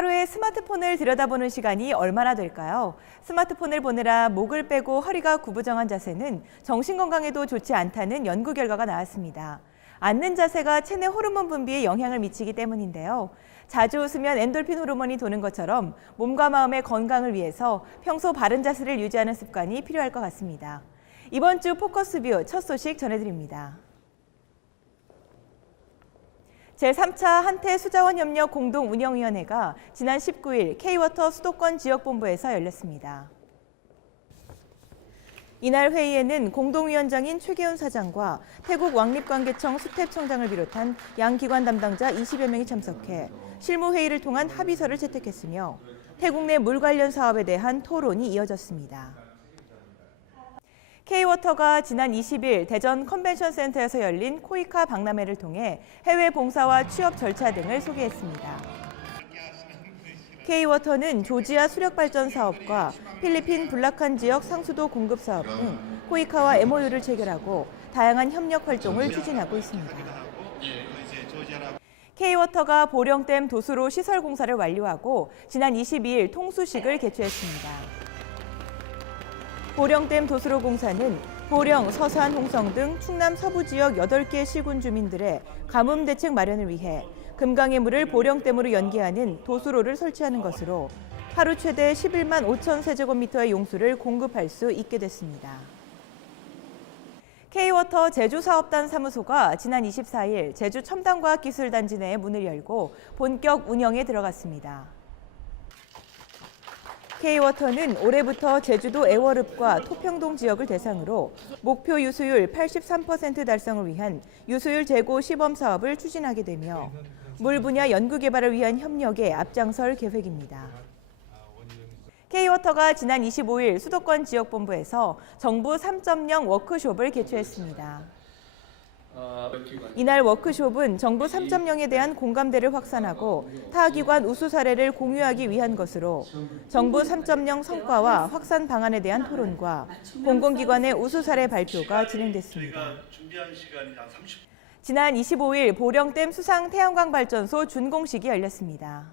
하루에 스마트폰을 들여다보는 시간이 얼마나 될까요? 스마트폰을 보느라 목을 빼고 허리가 구부정한 자세는 정신건강에도 좋지 않다는 연구 결과가 나왔습니다. 앉는 자세가 체내 호르몬 분비에 영향을 미치기 때문인데요. 자주 웃으면 엔돌핀 호르몬이 도는 것처럼 몸과 마음의 건강을 위해서 평소 바른 자세를 유지하는 습관이 필요할 것 같습니다. 이번 주 포커스뷰 첫 소식 전해드립니다. 제3차 한태수자원협력 공동운영위원회가 지난 19일 K워터 수도권 지역본부에서 열렸습니다. 이날 회의에는 공동위원장인 최계훈 사장과 태국 왕립관계청 수탭청장을 비롯한 양기관 담당자 20여 명이 참석해 실무회의를 통한 합의서를 채택했으며 태국 내 물 관련 사업에 대한 토론이 이어졌습니다. K워터가 지난 20일 대전 컨벤션센터에서 열린 코이카 박람회를 통해 해외 봉사와 취업 절차 등을 소개했습니다. K워터는 조지아 수력발전 사업과 필리핀 불락한 지역 상수도 공급 사업 등 코이카와 MOU를 체결하고 다양한 협력 활동을 추진하고 있습니다. K워터가 보령댐 도수로 시설 공사를 완료하고 지난 22일 통수식을 개최했습니다. 보령댐 도수로 공사는 보령, 서산, 홍성 등 충남 서부 지역 8개 시군 주민들의 가뭄 대책 마련을 위해 금강의 물을 보령댐으로 연계하는 도수로를 설치하는 것으로 하루 최대 11만 5천 세제곱미터의 용수를 공급할 수 있게 됐습니다. K워터 제주사업단 사무소가 지난 24일 제주 첨단과학기술단지 내에 문을 열고 본격 운영에 들어갔습니다. K워터는 올해부터 제주도 애월읍과 토평동 지역을 대상으로 목표 유수율 83% 달성을 위한 유수율 제고 시범 사업을 추진하게 되며 물 분야 연구 개발을 위한 협력에 앞장설 계획입니다. K워터가 지난 25일 수도권 지역본부에서 정부 3.0 워크숍을 개최했습니다. 이날 워크숍은 정부 3.0에 대한 공감대를 확산하고 타 기관 우수 사례를 공유하기 위한 것으로 정부 3.0 성과와 확산 방안에 대한 토론과 공공기관의 우수 사례 발표가 진행됐습니다. 지난 25일 보령댐 수상태양광발전소 준공식이 열렸습니다.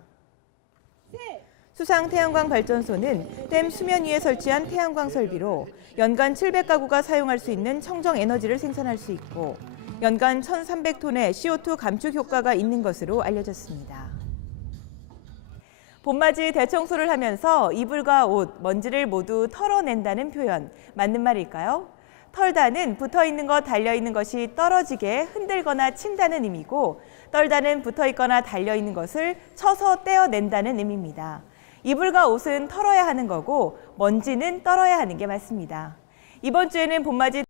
수상태양광발전소는 댐 수면 위에 설치한 태양광 설비로 연간 700가구가 사용할 수 있는 청정 에너지를 생산할 수 있고 연간 1,300톤의 CO2 감축 효과가 있는 것으로 알려졌습니다. 봄맞이 대청소를 하면서 이불과 옷, 먼지를 모두 털어낸다는 표현, 맞는 말일까요? 털다는 붙어있는 것, 달려있는 것이 떨어지게 흔들거나 친다는 의미고 떨다는 붙어있거나 달려있는 것을 쳐서 떼어낸다는 의미입니다. 이불과 옷은 털어야 하는 거고 먼지는 떨어야 하는 게 맞습니다. 이번 주에는 봄맞이